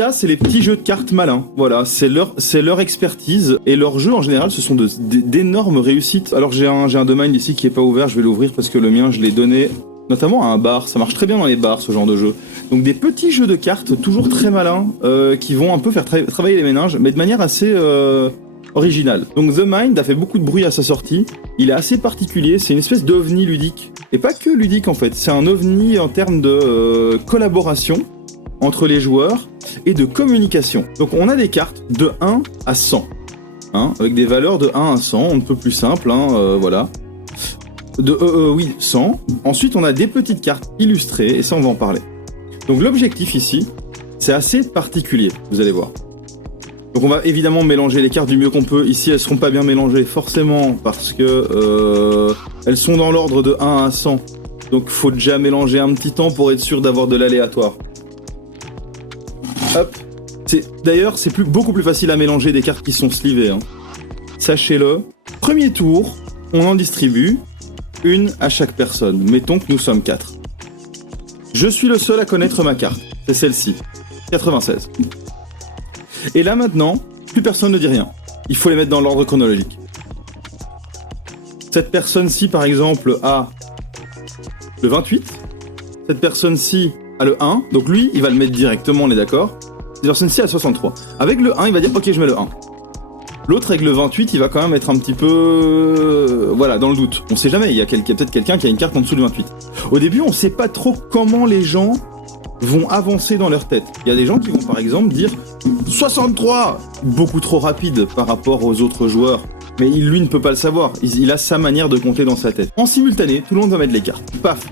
Brya, c'est les petits jeux de cartes malins. Voilà, c'est leur expertise. Et leurs jeux, en général, ce sont d'énormes réussites. Alors, j'ai un domaine ici qui est pas ouvert. Je vais l'ouvrir parce que le mien, je l'ai donné notamment à un bar. Ça marche très bien dans les bars, ce genre de jeu. Donc, des petits jeux de cartes, toujours très malins, qui vont un peu faire travailler les méninges, mais de manière assez originale. Donc, The Mind a fait beaucoup de bruit à sa sortie. Il est assez particulier. C'est une espèce d'ovni ludique. Et pas que ludique, en fait. C'est un ovni en termes de collaboration entre les joueurs et de communication. Donc on a des cartes de 1 à 100, hein, avec des valeurs de 1 à 100, on ne peut plus simple, hein, voilà. Oui, 100. Ensuite on a des petites cartes illustrées, et ça on va en parler. Donc l'objectif ici, c'est assez particulier, vous allez voir. Donc on va évidemment mélanger les cartes du mieux qu'on peut. Ici elles seront pas bien mélangées forcément, parce que elles sont dans l'ordre de 1 à 100. Donc faut déjà mélanger un petit temps pour être sûr d'avoir de l'aléatoire. Hop. D'ailleurs, c'est beaucoup plus facile à mélanger des cartes qui sont slivées. Hein. Sachez-le. Premier tour, on en distribue une à chaque personne. Mettons que nous sommes 4. Je suis le seul à connaître ma carte. C'est celle-ci. 96. Et là maintenant, plus personne ne dit rien. Il faut les mettre dans l'ordre chronologique. Cette personne-ci, par exemple, a le 28. Cette personne-ci a le 1, donc lui, il va le mettre directement, on est d'accord. Cette personne-ci a 63. Avec le 1, il va dire, ok, je mets le 1. L'autre, avec le 28, il va quand même être un petit peu... voilà, dans le doute. On sait jamais, il y a peut-être quelqu'un qui a une carte en dessous du 28. Au début, on sait pas trop comment les gens vont avancer dans leur tête. Il y a des gens qui vont, par exemple, dire 63, beaucoup trop rapide par rapport aux autres joueurs. Mais lui ne peut pas le savoir, il a sa manière de compter dans sa tête. En simultané, tout le monde va mettre les cartes. Paf,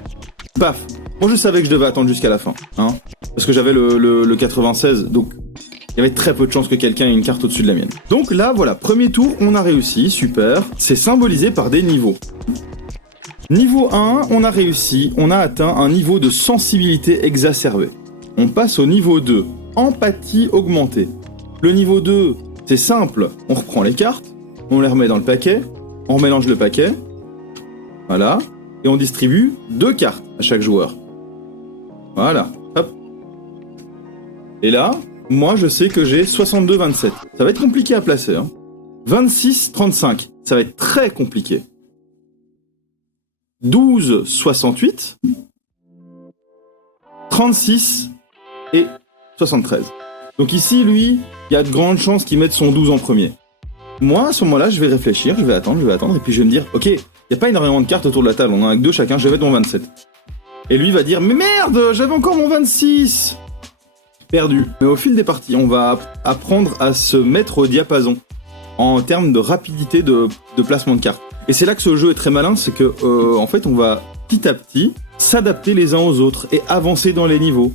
paf. Moi, je savais que je devais attendre jusqu'à la fin, hein, parce que j'avais le 96, donc il y avait très peu de chances que quelqu'un ait une carte au-dessus de la mienne. Donc là, voilà, premier tour, on a réussi, super. C'est symbolisé par des niveaux. Niveau 1, on a réussi, on a atteint un niveau de sensibilité exacerbée. On passe au niveau 2, empathie augmentée. Le niveau 2, c'est simple, on reprend les cartes, on les remet dans le paquet, on mélange le paquet, voilà, et on distribue 2 cartes à chaque joueur. Voilà, hop. Et là, moi je sais que j'ai 62-27. Ça va être compliqué à placer. Hein. 26-35, ça va être très compliqué. 12-68. 36 et 73. Donc ici, lui, il y a de grandes chances qu'il mette son 12 en premier. Moi, à ce moment-là, je vais réfléchir, je vais attendre, et puis je vais me dire, ok, il n'y a pas énormément de cartes autour de la table, on en a que 2 chacun, je vais mettre mon 27. Et lui va dire, mais merde, j'avais encore mon 26. Perdu. Mais au fil des parties, on va apprendre à se mettre au diapason en termes de rapidité de placement de cartes. Et c'est là que ce jeu est très malin, c'est que en fait, on va petit à petit s'adapter les uns aux autres et avancer dans les niveaux.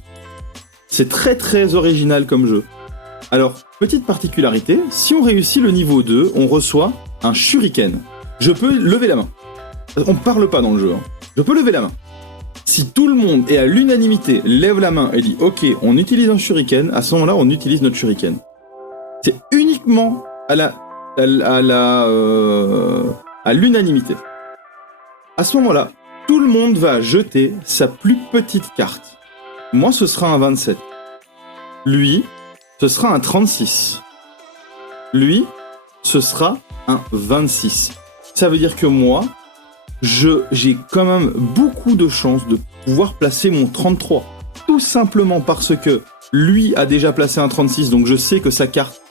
C'est très très original comme jeu. Alors, petite particularité, si on réussit le niveau 2, on reçoit un shuriken. Je peux lever la main. On parle pas dans le jeu. Hein. Je peux lever la main. Si tout le monde est à l'unanimité, lève la main et dit « Ok, on utilise un shuriken », à ce moment-là, on utilise notre shuriken. C'est uniquement à l'unanimité. À ce moment-là, tout le monde va jeter sa plus petite carte. Moi, ce sera un 27. Lui, ce sera un 36. Lui, ce sera un 26. Ça veut dire que moi, j'ai quand même beaucoup de chances de pouvoir placer mon 33. Tout simplement parce que lui a déjà placé un 36, donc je sais que sa carte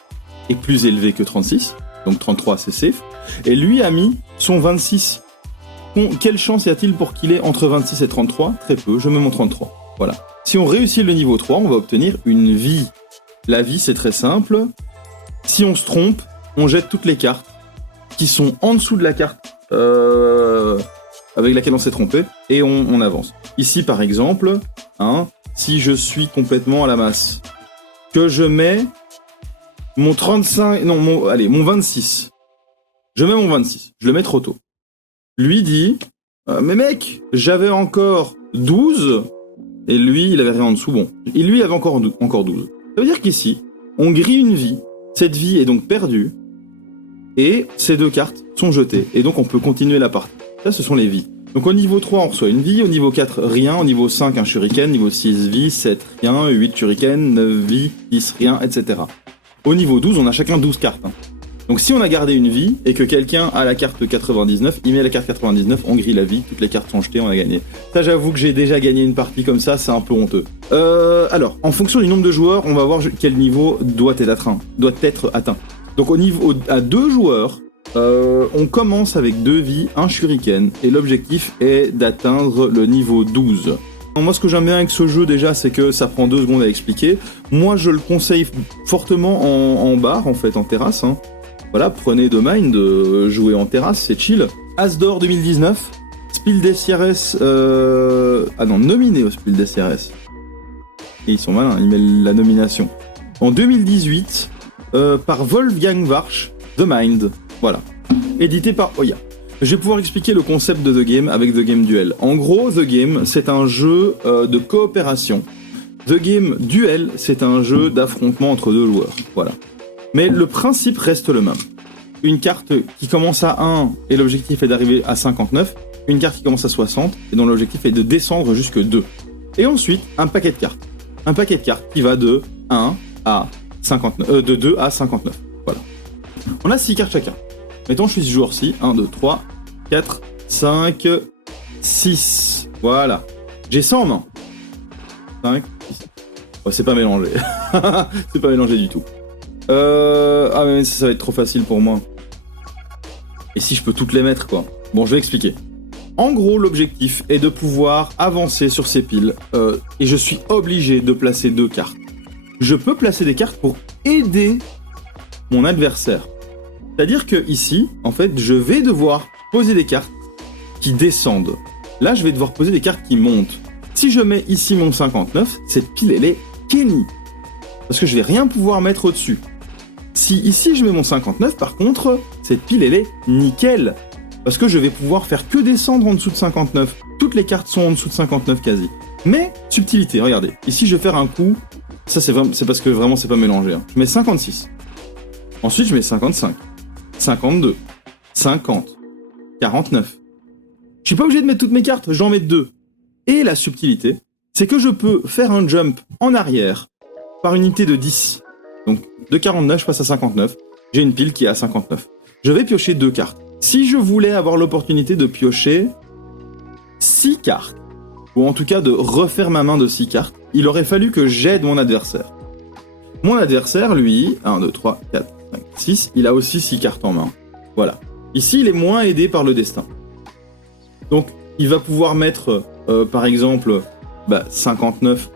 est plus élevée que 36. Donc 33, c'est safe. Et lui a mis son 26. Quelle chance y a-t-il pour qu'il ait entre 26 et 33 ? Très peu, je mets mon 33. Voilà. Si on réussit le niveau 3, on va obtenir une vie. La vie, c'est très simple. Si on se trompe, on jette toutes les cartes qui sont en dessous de la carte avec laquelle on s'est trompé, et on avance. Ici, par exemple, hein, si je suis complètement à la masse, que je mets mon 35... Non, mon 26. Je mets mon 26. Je le mets trop tôt. Lui dit, mais mec, j'avais encore 12, et lui, il avait rien en dessous. Bon, et lui, il avait encore 12. Ça veut dire qu'ici, on grille une vie. Cette vie est donc perdue, et ces 2 cartes sont jetées. Et donc, on peut continuer la partie. Ça, ce sont les vies. Donc au niveau 3, on reçoit une vie, au niveau 4, rien, au niveau 5, un shuriken, niveau 6, vie, 7, rien, 8 shuriken, 9 vie, 10, rien, etc. Au niveau 12, on a chacun 12 cartes. Hein. Donc si on a gardé une vie, et que quelqu'un a la carte 99, il met la carte 99, on grille la vie, toutes les cartes sont jetées, on a gagné. Ça, j'avoue que j'ai déjà gagné une partie comme ça, c'est un peu honteux. Alors, en fonction du nombre de joueurs, on va voir quel niveau doit être atteint. Donc au niveau à 2 joueurs, on commence avec 2 vies, un shuriken, et l'objectif est d'atteindre le niveau 12. Moi, ce que j'aime bien avec ce jeu, déjà, c'est que ça prend 2 secondes à expliquer. Moi, je le conseille fortement en bar, en fait, en terrasse. Hein. Voilà, prenez The Mind, jouez en terrasse, c'est chill. As d'or 2019, Spiel des Jahres... nominé au Spiel des Jahres. Et ils sont malins, ils mettent la nomination. En 2018, par Wolfgang Warsch, The Mind. Voilà. Édité par Oya. Je vais pouvoir expliquer le concept de The Game avec The Game Duel. En gros, The Game, c'est un jeu de coopération. The Game Duel, c'est un jeu d'affrontement entre 2 joueurs. Voilà. Mais le principe reste le même. Une carte qui commence à 1 et l'objectif est d'arriver à 59. Une carte qui commence à 60 et dont l'objectif est de descendre jusque 2. Et ensuite, un paquet de cartes. Un paquet de cartes qui va de 1 à 59, de 2 à 59. Voilà. On a 6 cartes chacun. Mettons, je suis ce joueur-ci. 1, 2, 3, 4, 5, 6. Voilà. J'ai 100 en main. 5, 6. Oh, c'est pas mélangé. C'est pas mélangé du tout. Ah, mais ça va être trop facile pour moi. Et si je peux toutes les mettre, quoi. Bon, je vais expliquer. En gros, l'objectif est de pouvoir avancer sur ces piles. Et je suis obligé de placer 2 cartes. Je peux placer des cartes pour aider mon adversaire. C'est-à-dire que ici, en fait, je vais devoir poser des cartes qui descendent. Là, je vais devoir poser des cartes qui montent. Si je mets ici mon 59, cette pile, elle est Kenny. Parce que je vais rien pouvoir mettre au-dessus. Si ici, je mets mon 59, par contre, cette pile, elle est nickel. Parce que je vais pouvoir faire que descendre en dessous de 59. Toutes les cartes sont en dessous de 59 quasi. Mais, subtilité, regardez. Ici, je vais faire un coup. Ça, c'est parce que vraiment, c'est pas mélangé. Hein. Je mets 56. Ensuite, je mets 55. 52, 50, 49. Je suis pas obligé de mettre toutes mes cartes, j'en mets 2. Et la subtilité, c'est que je peux faire un jump en arrière par une unité de 10. Donc de 49, je passe à 59. J'ai une pile qui est à 59. Je vais piocher 2 cartes. Si je voulais avoir l'opportunité de piocher 6 cartes, ou en tout cas de refaire ma main de 6 cartes, il aurait fallu que j'aide mon adversaire. Mon adversaire, lui, 1, 2, 3, 4, 5, 6, il a aussi 6 cartes en main. Voilà. Ici, il est moins aidé par le destin. Donc, il va pouvoir mettre, par exemple, 59,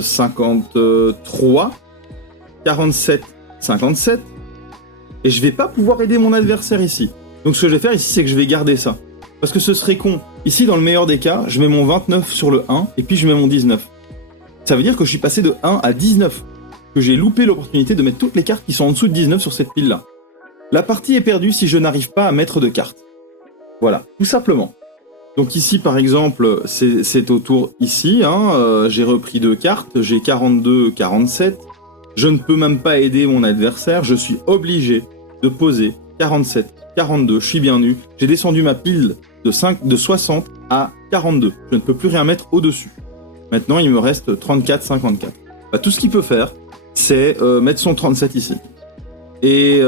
53, 47, 57, et je vais pas pouvoir aider mon adversaire ici. Donc, ce que je vais faire ici, c'est que je vais garder ça. Parce que ce serait con. Ici, dans le meilleur des cas, je mets mon 29 sur le 1, et puis je mets mon 19. Ça veut dire que je suis passé de 1 à 19. Que j'ai loupé l'opportunité de mettre toutes les cartes qui sont en dessous de 19 sur cette pile-là. La partie est perdue si je n'arrive pas à mettre de cartes. Voilà, tout simplement. Donc ici, par exemple, c'est au tour ici. Hein, j'ai repris 2 cartes, j'ai 42, 47. Je ne peux même pas aider mon adversaire, je suis obligé de poser 47, 42, je suis bien nu. J'ai descendu ma pile de 60 à 42. Je ne peux plus rien mettre au-dessus. Maintenant, il me reste 34, 54. Tout ce qu'il peut faire, c'est mettre son 37 ici. Et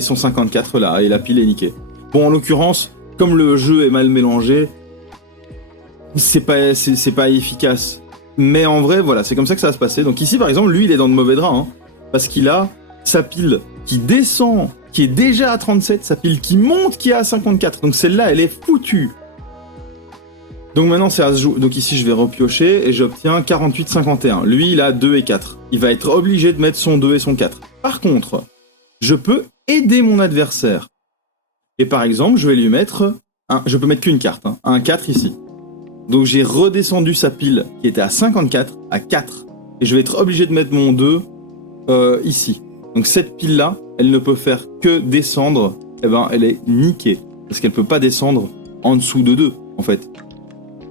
son 54 là, et la pile est niquée. Bon, en l'occurrence, comme le jeu est mal mélangé, c'est pas efficace. Mais en vrai, voilà, c'est comme ça que ça va se passer. Donc ici, par exemple, lui, il est dans de mauvais draps, hein, parce qu'il a sa pile qui descend, qui est déjà à 37, sa pile qui monte, qui est à 54. Donc celle-là, elle est foutue. Donc maintenant, c'est à se jouer. Donc ici, je vais repiocher et j'obtiens 48-51. Lui, il a 2 et 4. Il va être obligé de mettre son 2 et son 4. Par contre, je peux aider mon adversaire. Et par exemple, je vais lui mettre... je peux mettre qu'une carte, hein, un 4 ici. Donc j'ai redescendu sa pile qui était à 54 à 4. Et je vais être obligé de mettre mon 2 ici. Donc cette pile-là, elle ne peut faire que descendre. Eh ben, elle est niquée. Parce qu'elle peut pas descendre en dessous de 2, en fait.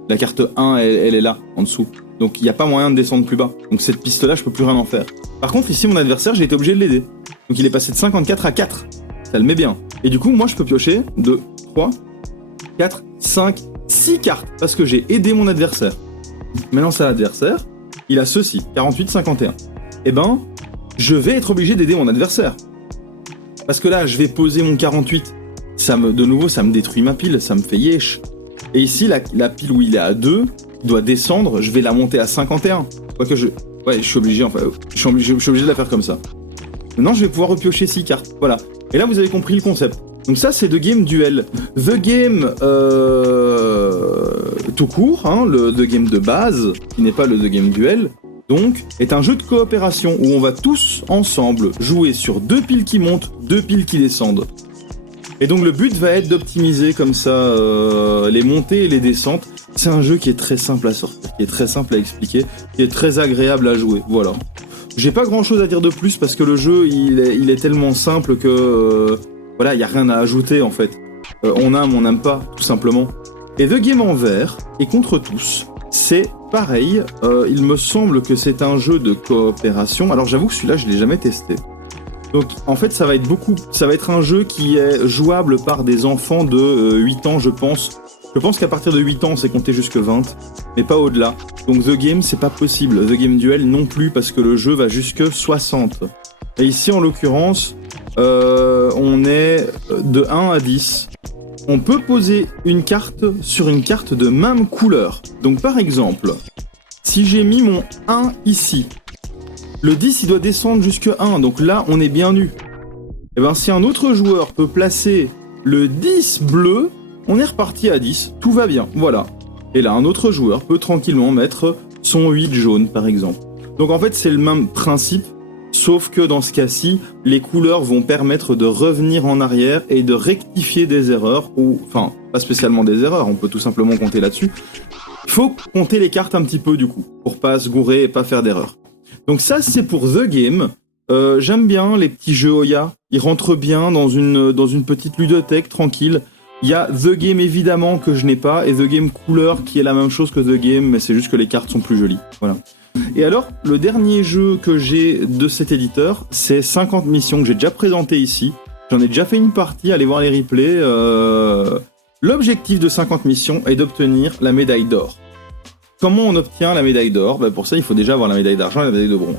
La carte 1, elle est là, en dessous. Donc il n'y a pas moyen de descendre plus bas. Donc cette piste-là, je peux plus rien en faire. Par contre, ici, mon adversaire, j'ai été obligé de l'aider. Donc il est passé de 54 à 4. Ça le met bien. Et du coup, moi, je peux piocher 2, 3, 4, 5, 6 cartes parce que j'ai aidé mon adversaire. Maintenant, c'est l'adversaire, il a ceci, 48, 51. Eh ben, je vais être obligé d'aider mon adversaire. Parce que là, je vais poser mon 48. De nouveau, ça me détruit ma pile, ça me fait yesh. Et ici, la pile où il est à 2, il doit descendre, je vais la monter à 51. Quoique je suis obligé, je suis obligé de la faire comme ça. Maintenant, je vais pouvoir repiocher 6 cartes. Voilà. Et là, vous avez compris le concept. Donc ça, c'est The Game Duel. The Game tout court, hein, le The Game de base, qui n'est pas le The Game Duel, donc, est un jeu de coopération où on va tous ensemble jouer sur 2 piles qui montent, 2 piles qui descendent. Et donc le but va être d'optimiser comme ça les montées et les descentes. C'est un jeu qui est très simple à sortir, qui est très simple à expliquer, qui est très agréable à jouer, voilà. J'ai pas grand chose à dire de plus parce que le jeu il est tellement simple que voilà, il y a rien à ajouter en fait. On aime, on n'aime pas, tout simplement. Et The Game en vert, et contre tous, c'est pareil, il me semble que c'est un jeu de coopération. Alors j'avoue que celui-là je l'ai jamais testé. Donc en fait ça va être un jeu qui est jouable par des enfants de 8 ans je pense. Je pense qu'à partir de 8 ans c'est compté jusque 20, mais pas au-delà. Donc The Game c'est pas possible, The Game Duel non plus parce que le jeu va jusque 60. Et ici en l'occurrence, on est de 1 à 10. On peut poser une carte sur une carte de même couleur. Donc par exemple, si j'ai mis mon 1 ici, le 10 il doit descendre jusque 1, donc là on est bien nu. Et bien si un autre joueur peut placer le 10 bleu, on est reparti à 10, tout va bien, voilà. Et là un autre joueur peut tranquillement mettre son 8 jaune par exemple. Donc en fait c'est le même principe, sauf que dans ce cas-ci, les couleurs vont permettre de revenir en arrière et de rectifier des erreurs, ou enfin pas spécialement des erreurs, on peut tout simplement compter là-dessus. Il faut compter les cartes un petit peu du coup, pour pas se gourer et pas faire d'erreurs. Donc ça c'est pour The Game. J'aime bien les petits jeux Oya, ils rentrent bien dans une petite ludothèque tranquille. Il y a The Game évidemment que je n'ai pas, et The Game Couleur qui est la même chose que The Game, mais c'est juste que les cartes sont plus jolies. Voilà. Et alors, le dernier jeu que j'ai de cet éditeur, c'est 50 missions que j'ai déjà présenté ici. J'en ai déjà fait une partie, allez voir les replays. L'objectif de 50 missions est d'obtenir la médaille d'or. Comment on obtient la médaille d'or ? Pour ça, il faut déjà avoir la médaille d'argent et la médaille de bronze.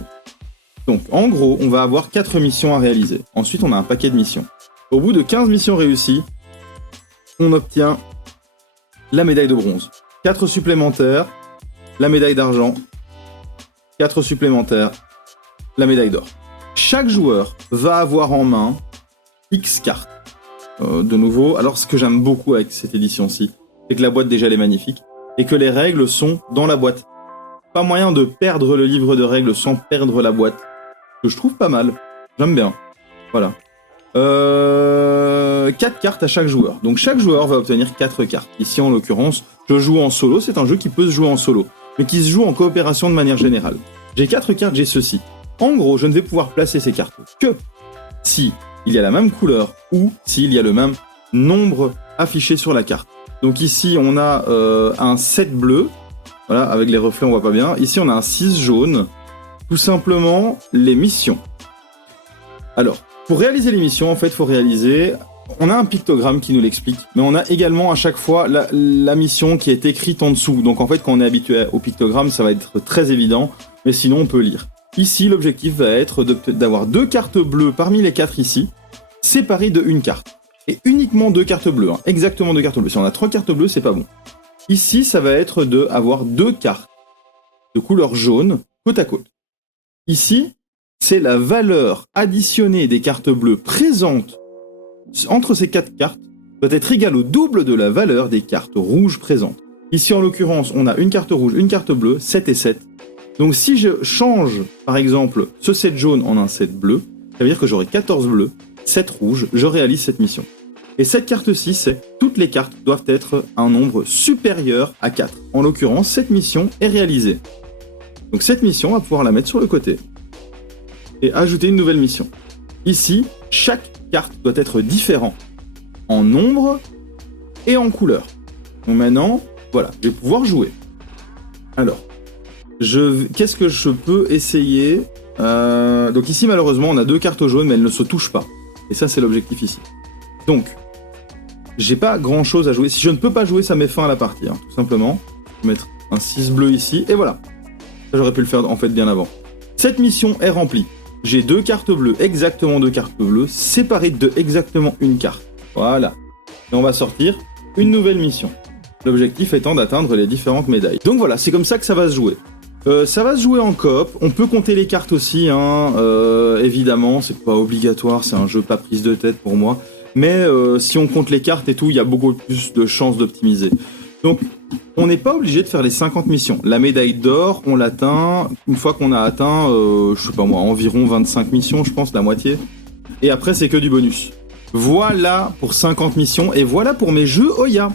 Donc, en gros, on va avoir 4 missions à réaliser. Ensuite, on a un paquet de missions. Au bout de 15 missions réussies, on obtient la médaille de bronze. 4 supplémentaires, la médaille d'argent. 4 supplémentaires, la médaille d'or. Chaque joueur va avoir en main X cartes. De nouveau, alors ce que j'aime beaucoup avec cette édition-ci, c'est que la boîte déjà elle est magnifique et que les règles sont dans la boîte. Pas moyen de perdre le livre de règles sans perdre la boîte. Que je trouve pas mal. J'aime bien. Voilà. 4 cartes à chaque joueur. Donc chaque joueur va obtenir 4 cartes. Ici en l'occurrence, je joue en solo. C'est un jeu qui peut se jouer en solo, mais qui se joue en coopération de manière générale. J'ai 4 cartes, j'ai ceci. En gros, je ne vais pouvoir placer ces cartes que si il y a la même couleur ou s'il y a le même nombre affiché sur la carte. Donc ici, on a un 7 bleu. Voilà, avec les reflets, on voit pas bien. Ici, on a un 6 jaune. Tout simplement, les missions. Alors, pour réaliser les missions, en fait, il faut réaliser... On a un pictogramme qui nous l'explique, mais on a également à chaque fois la mission qui est écrite en dessous. Donc en fait, quand on est habitué au pictogramme, ça va être très évident, mais sinon on peut lire. Ici, l'objectif va être d'avoir 2 cartes bleues parmi les 4 ici, séparées de une carte. Et uniquement 2 cartes bleues, hein, exactement 2 cartes bleues. Si on a 3 cartes bleues, c'est pas bon. Ici, ça va être d'avoir 2 cartes de couleur jaune côte à côte. Ici, c'est la valeur additionnée des cartes bleues présentes entre ces 4 cartes doit être égale au double de la valeur des cartes rouges présentes. Ici, en l'occurrence, on a une carte rouge, une carte bleue, 7 et 7. Donc si je change, par exemple, ce 7 jaune en un 7 bleu, ça veut dire que j'aurai 14 bleus, 7 rouges, je réalise cette mission. Et cette carte-ci, c'est toutes les cartes doivent être un nombre supérieur à 4. En l'occurrence, cette mission est réalisée. Donc cette mission, on va pouvoir la mettre sur le côté et ajouter une nouvelle mission. Ici, chaque carte doit être différente en nombre et en couleur. Donc maintenant, voilà, je vais pouvoir jouer. Alors, qu'est-ce que je peux essayer ? Donc ici, malheureusement, on a 2 cartes jaunes, mais elles ne se touchent pas. Et ça, c'est l'objectif ici. Donc, j'ai pas grand chose à jouer. Si je ne peux pas jouer, ça met fin à la partie, hein, tout simplement. Je vais mettre un 6 bleu ici, et voilà. Ça, j'aurais pu le faire en fait bien avant. Cette mission est remplie. J'ai 2 cartes bleues, exactement 2 cartes bleues, séparées de exactement une carte. Voilà. Et on va sortir une nouvelle mission. L'objectif étant d'atteindre les différentes médailles. Donc voilà, c'est comme ça que ça va se jouer. Ça va se jouer en coop, on peut compter les cartes aussi, hein, évidemment, c'est pas obligatoire, c'est un jeu pas prise de tête pour moi, mais si on compte les cartes et tout, il y a beaucoup plus de chances d'optimiser. Donc, on n'est pas obligé de faire les 50 missions. La médaille d'or, on l'atteint, une fois qu'on a atteint, je sais pas moi, environ 25 missions, je pense, la moitié, et après c'est que du bonus. Voilà pour 50 missions, et voilà pour mes jeux Oya.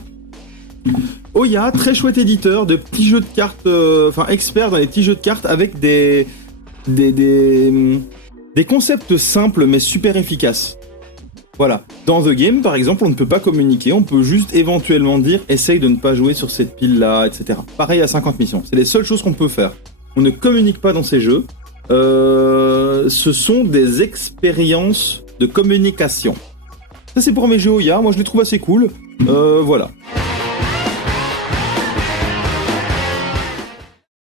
Oya, très chouette éditeur de petits jeux de cartes, expert dans les petits jeux de cartes avec des concepts simples mais super efficaces. Voilà. Dans The Game, par exemple, on ne peut pas communiquer, on peut juste éventuellement dire « essaye de ne pas jouer sur cette pile-là », etc. Pareil à 50 missions, c'est les seules choses qu'on peut faire. On ne communique pas dans ces jeux, ce sont des expériences de communication. Ça c'est pour mes jeux Oya, moi je les trouve assez cool, voilà.